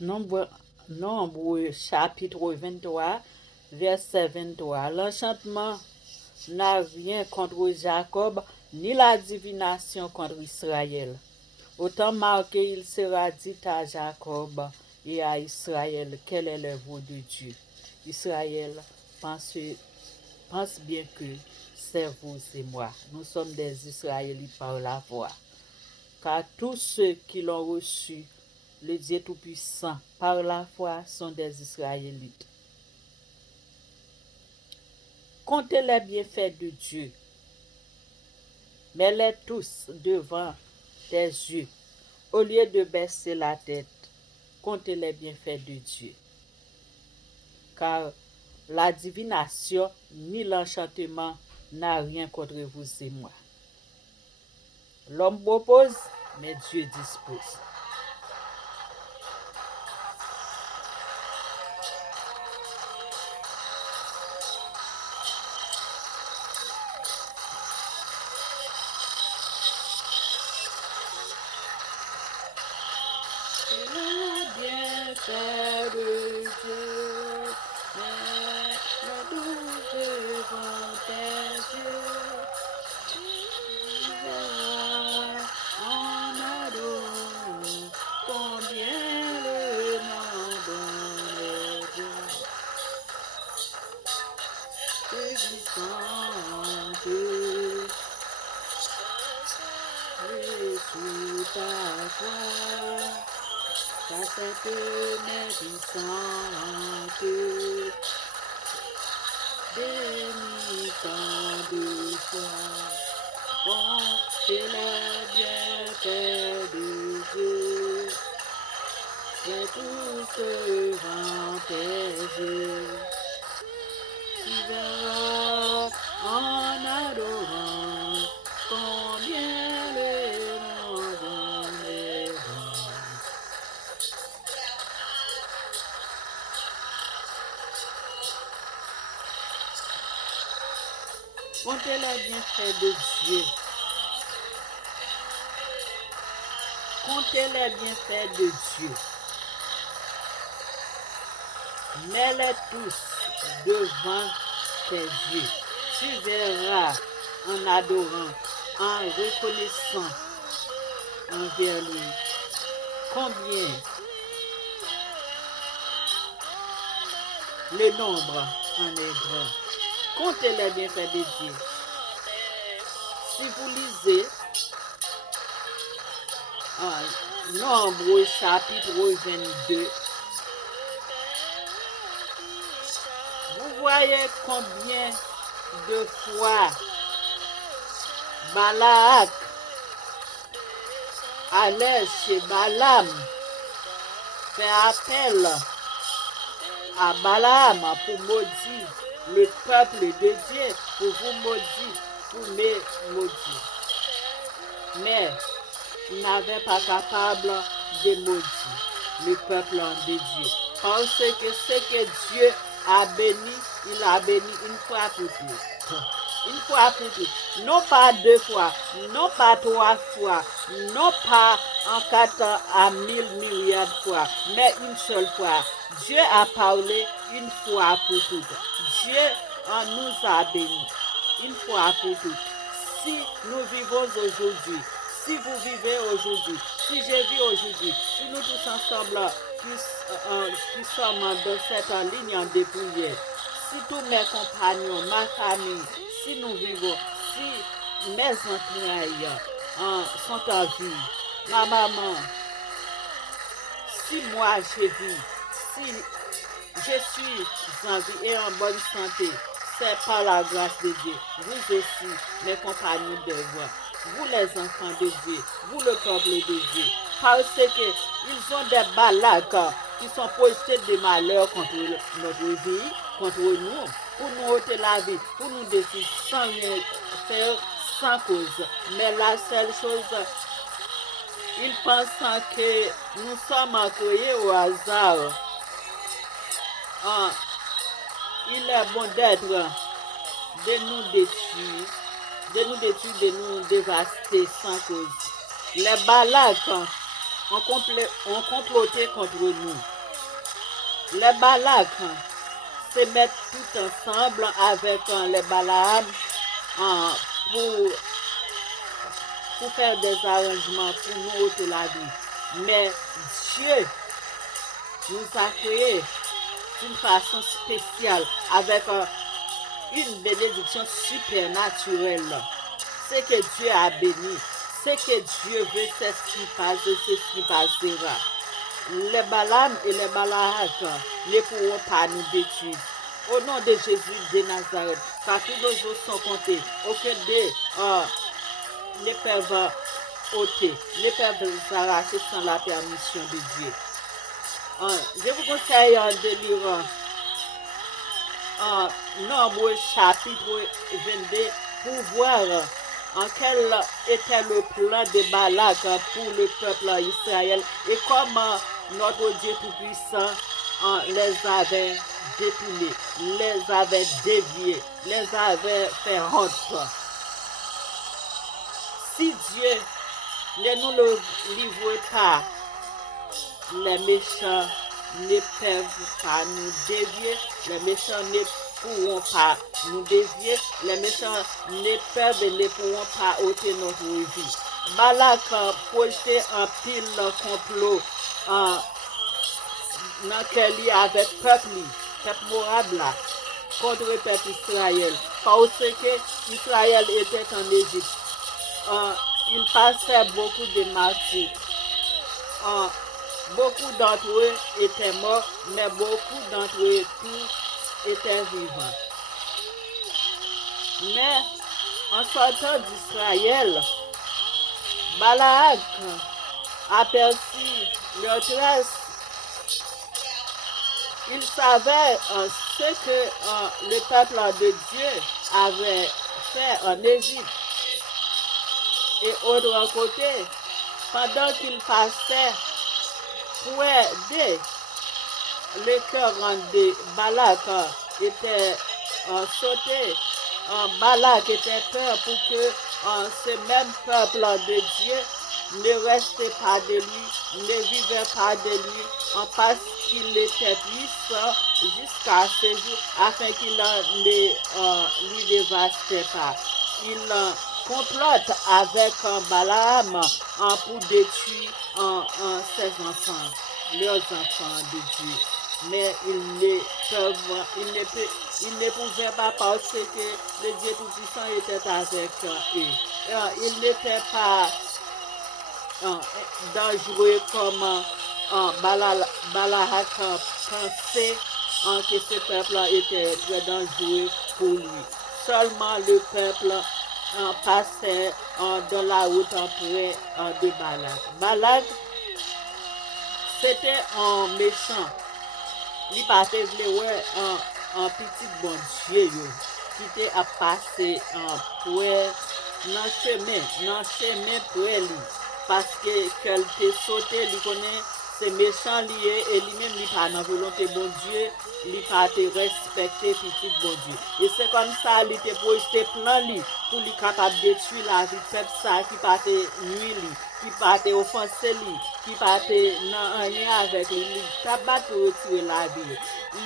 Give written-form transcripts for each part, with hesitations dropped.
Nombre, Nombre chapitre 23, verset 23. L'enchantement n'a rien contre Jacob, ni la divination contre Israël. Autant marqué, il sera dit à Jacob et à Israël quelle est l'œuvre de Dieu. Israël, pense, pense bien que c'est vous et moi. Nous sommes des Israélites par la foi. Car tous ceux qui l'ont reçu, le Dieu Tout-Puissant, par la foi, sont des Israélites. Comptez les bienfaits de Dieu, mets-les tous devant tes yeux, au lieu de baisser la tête. Comptez les bienfaits de Dieu. Car la divination ni l'enchantement n'a rien contre vous et moi. L'homme propose, mais Dieu dispose. Le bienfait de Dieu, mais le doux devant tes yeux, tu verras en adorant combien le nom bon est Dieu. Puissante, et sous ta croix, ta cette main puissante, bénis tant de fois, comptez les bienfaits de Dieu, c'est tout devant tes yeux. Tu verras en adorant combien le nom bon est bon. Comptez les bienfaits de Dieu. Comptez les bienfaits de Dieu. Mets-les tous devant tes yeux. Tu verras en adorant, en reconnaissant envers lui combien le nombre en est grand. Comptez les bienfaits de Dieu. Si vous lisez Nombre chapitre 22, vous voyez combien de fois Balak allait chez Balaam, fait appel à Balaam pour maudire le peuple de Dieu, pour vous maudire, pour me maudire. Mais il n'avait pas capable de maudire le peuple de Dieu. Parce que ce que Dieu a béni, il a béni une fois pour toutes. Une fois pour toutes. Non pas deux fois, non pas trois fois, non pas en 4 à 1000 milliards de fois, mais une seule fois. Dieu a parlé une fois pour toutes. Dieu nous a bénis une fois pour toutes. Si nous vivons aujourd'hui, si vous vivez aujourd'hui, si je vis aujourd'hui, si nous tous ensemble qui sommes dans cette ligne de prière, si tous mes compagnons, ma famille, si nous vivons, si mes entrailles sont en vie, ma maman, si moi je vis, si je suis en vie et en bonne santé, c'est par la grâce de Dieu. Vous aussi, mes compagnons d'œuvre, vous les enfants de Dieu, vous le peuple de Dieu, parce qu'ils ont des balacs qui sont projetés de malheur contre notre vie, contre nous, pour nous ôter la vie, pour nous détruire sans rien faire, sans cause. Mais la seule chose, ils pensent que nous sommes créés au hasard. Il est bon d'être, de nous détruire, de nous dévaster sans cause. Les Balaks ont comploté contre nous. Les Balak se mettent tout ensemble avec les Balaam pour, pour faire des arrangements pour nous ôter la vie. Mais Dieu nous a créés d'une façon spéciale avec une bénédiction supernaturelle. Ce que Dieu a béni, ce que Dieu veut, c'est ce qui passe et c'est ce qui passera. Les Balaam et les Balak ne pourront pas nous détruire. Au nom de Jésus de Nazareth, car tous nos jours sont comptés. Aucun d'eux ne peuvent ôter, ne peuvent arracher sans la permission de Dieu. Je vous conseille de lire Nombre chapitre 22 pour voir en quel était le plan de Balak pour le peuple Israël et comment notre Dieu Tout-Puissant les avait détournés, les avait déviés, les avait fait honte. Si Dieu ne nous le livre pas, les méchants ne peuvent pas nous dévier, les méchants ne pourront pas nous dévier, les méchants ne peuvent et ne pourront pas ôter notre vie. Balak projetait un pile complot dans lequel il y avait peuple Moab là, contre le peuple Israël, parce que Israël était en Égypte. Il passait beaucoup de martyrs. Beaucoup d'entre eux étaient morts, mais beaucoup d'entre eux tous étaient vivants. Mais en sortant d'Israël, Balak aperçut leur trace. Il savait ce que le peuple de Dieu avait fait en Égypte. Et autre côté, pendant qu'il passait pour aider, le cœur de Balak était sauté. Balak était peur pour que ce même peuple de Dieu ne restait pas de lui, ne vivait pas de lui, parce qu'il était puissant jusqu'à ce jour, afin qu'il ne lui dévastait pas. Il complote avec Balaam pour détruire ses enfants, leurs enfants de Dieu. Mais ils ne pouvaient pas parce que le Dieu Tout-Puissant était avec eux. Ils n'étaient pas dangereux comme Balak pensait que ce peuple était très dangereux pour lui. Seulement le peuple passait dans la route près de Balak. Balak, c'était un méchant. Il partait un petit bon Dieu qui était à passer pour dans le chemin pour lui. Parce que qu'elle était sauté, il connaît ces méchants liés et lui-même il pas dans volonté bon Dieu, il pas te respecter petit bon Dieu. Et c'est comme ça il était projeté plan lui pour lui capable de détruire la vie de peuple ça qui pas te nuire lui, qui pas te offenser lui, qui pas te nan rien avec lui, il tabat pour retirer la vie.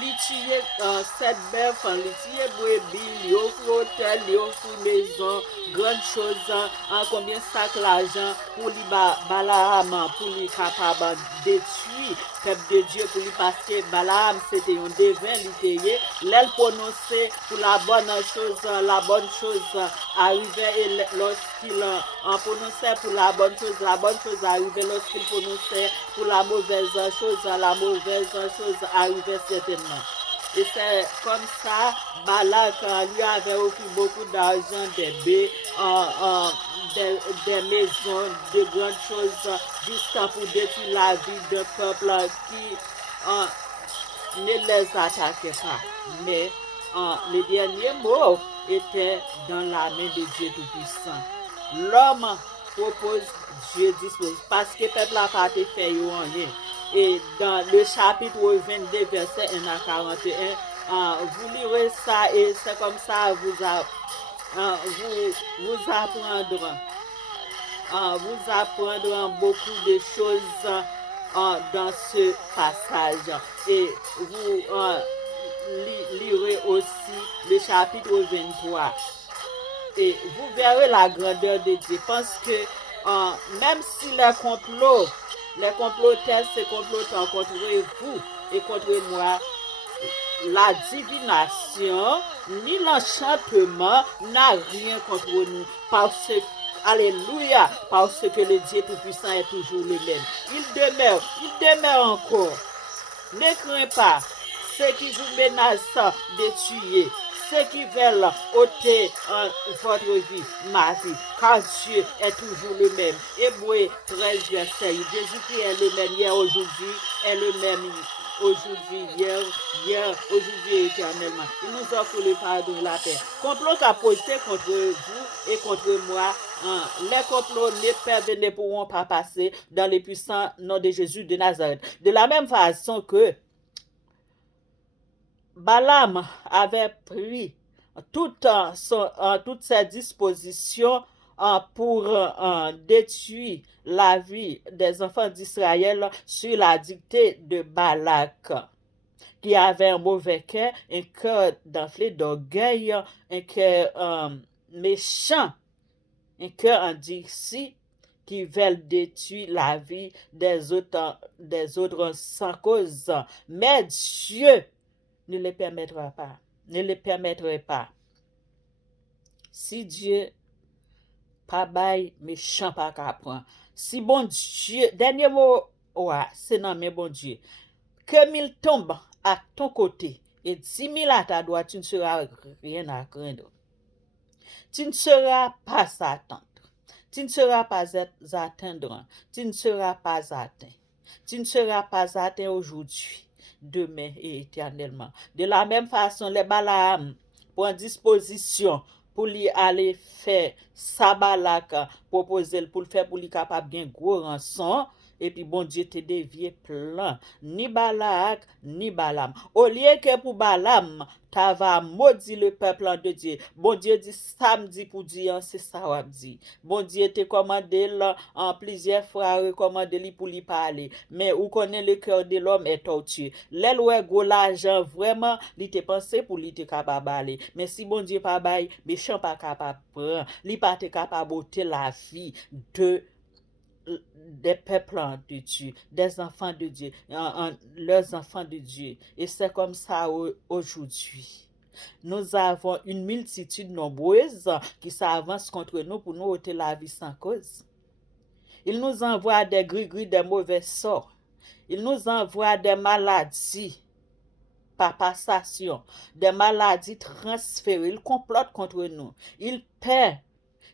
Il tuait cette bœuf, il tuait brebis, il offre hôtel, il offre maison, grande chose, combien sac l'argent pour lui Balaam, pour lui capable détruire peuple de Dieu pour lui parce que Balaam c'était un devin littéraire, l'aile prononcé pour la bonne chose arrivait et lorsqu'il prononçait pour la bonne chose arrivait lorsqu'il prononçait pour la mauvaise chose arrivait certainement. Et c'est comme ça, Balak lui avait offert beaucoup d'argent, des baies, des maisons, de grandes choses, juste pour détruire la vie d'un peuple qui ne les attaquait pas. Mais le dernier mot était dans la main de Dieu Tout-Puissant. L'homme propose, Dieu dispose, parce que le peuple n'a pas fait rien. Et dans le chapitre 22, verset 1 à 41, vous lirez ça et c'est comme ça vous apprendrez vous apprendrez beaucoup de choses dans ce passage. Et vous lirez aussi le chapitre 23. Et vous verrez la grandeur de Dieu. Parce que même si les comploteurs se complotent contre vous et contre moi, la divination ni l'enchantement n'a rien contre nous. Alléluia, parce que le Dieu Tout-Puissant est toujours le même. Il demeure encore. Ne crains pas ceux qui vous menacent de tuer, ceux qui veulent ôter votre vie, ma vie, car Dieu est toujours le même. Hébreux 13, verset 8. Jésus-Christ est le même hier, aujourd'hui, est le même aujourd'hui, aujourd'hui et éternellement. Il nous offre le pardon, la paix. Complot à projeter contre vous et contre moi. Les complots ne pourront pas passer dans le puissant nom de Jésus de Nazareth. De la même façon que Balaam avait pris toutes ses dispositions pour détruire la vie des enfants d'Israël sur la dictée de Balak, qui avait un mauvais cœur, un cœur d'enflé d'orgueil, un cœur méchant, un cœur endurci, qui veulent détruire la vie des autres sans cause. Mais Dieu ne le permettra pas. Ne le permettrait pas. Si Dieu pas bail méchant pas qu'apprend. Si bon Dieu, dernier mot, ouais, c'est non mais bon Dieu. Que 1000 tombent à ton côté et 10 000 à ta droite, tu ne seras rien à craindre. Tu ne seras pas attendre. Tu ne seras pas atteindre. Tu ne seras pas atteint. Tu ne seras pas atteint aujourd'hui, demain et éternellement. De la même façon, les Balaam prennent disposition pour lui aller faire sa Balak, proposer pour le faire pour lui capable de gros rançon. Et puis bon Dieu te dévié plein. Ni Balak, ni Balaam. Au lieu que pour Balaam, tu vas maudire le peuple de Dieu. Bon Dieu dit samedi pour dire, c'est ça on dit. Bon Dieu te commandé en plusieurs fois, recommandé pour lui parler. Mais où connaît le cœur de l'homme est tortueux. L'aile ouais gros l'argent vraiment, il te pensé pour lui te capable aller. Mais si bon Dieu pas bail, méchant pas capable prendre, il pas te capable ôter la vie des peuples de Dieu, des enfants de Dieu, leurs enfants de Dieu. Et c'est comme ça aujourd'hui. Nous avons une multitude nombreuse qui s'avance contre nous pour nous ôter la vie sans cause. Il nous envoie des gris-gris, des mauvais sorts. Il nous envoie des maladies par passation, des maladies transférées. Il complote contre nous.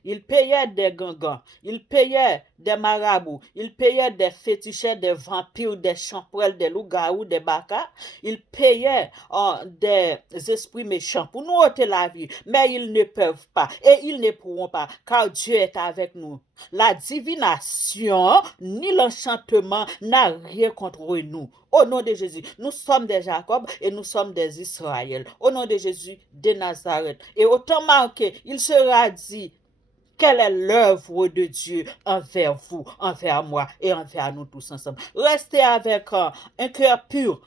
Il payait des gangans, il payait des marabouts, il payait des féticheurs, des vampires, des champrels, des loups-garous, des bacas. Il payait des esprits méchants pour nous ôter la vie. Mais ils ne peuvent pas et ils ne pourront pas car Dieu est avec nous. La divination ni l'enchantement n'a rien contre nous. Au nom de Jésus, nous sommes des Jacob et nous sommes des Israël. Au nom de Jésus de Nazareth. Et autant marqué, il sera dit, quelle est l'œuvre de Dieu envers vous, envers moi et envers nous tous ensemble. Restez avec un cœur pur,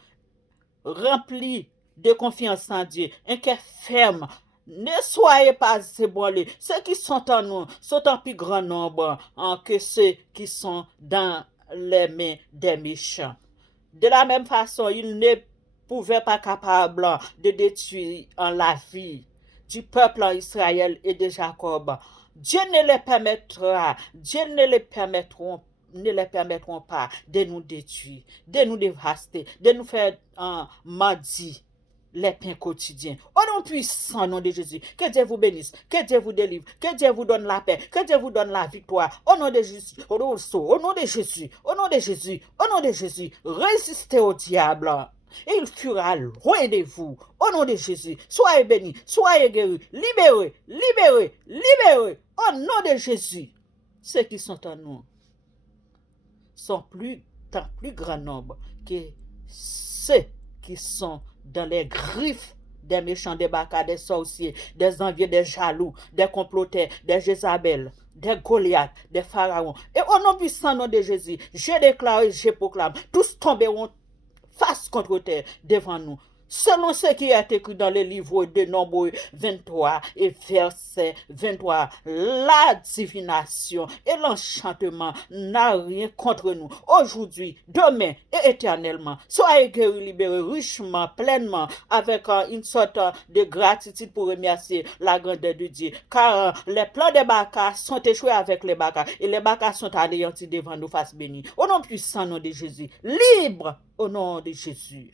rempli de confiance en Dieu, un cœur ferme. Ne soyez pas ébranlés. Ceux qui sont en nous sont en plus grand nombre que ceux qui sont dans les mains des méchants. De la même façon, ils ne pouvaient pas capables de détruire la vie du peuple en Israël et de Jacob. Dieu ne les permettra, Dieu ne les permettront pas de nous détruire, de nous dévaster, de nous faire maudire les pains quotidiens. Au nom puissant, nom de Jésus, que Dieu vous bénisse, que Dieu vous délivre, que Dieu vous donne la paix, que Dieu vous donne la victoire. Au nom de Jésus, au nom de Jésus, au nom de Jésus, au nom de Jésus, résistez au diable. Et il fuira loin de vous. Au nom de Jésus, soyez bénis, soyez guéris, libérés, libérés, libérés. Au nom de Jésus, ceux qui sont en nous sont en plus grand nombre que ceux qui sont dans les griffes des méchants, des bacas, des sorciers, des envieux, des jaloux, des comploteurs, des Jézabel, des Goliaths, des pharaons. Et au nom puissant nom de Jésus, je déclare et je proclame, tous tomberont face contre terre devant nous. Selon ce qui est écrit dans le livre de Nombre 23 et verset 23, la divination et l'enchantement n'a rien contre nous. Aujourd'hui, demain et éternellement, soyez guéris, libérés richement, pleinement, avec une sorte de gratitude pour remercier la grandeur de Dieu. Car les plans des bacas sont échoués avec les bacas et les bacas sont anéantis devant nos faces bénies. Au nom puissant nom de Jésus, libre au nom de Jésus.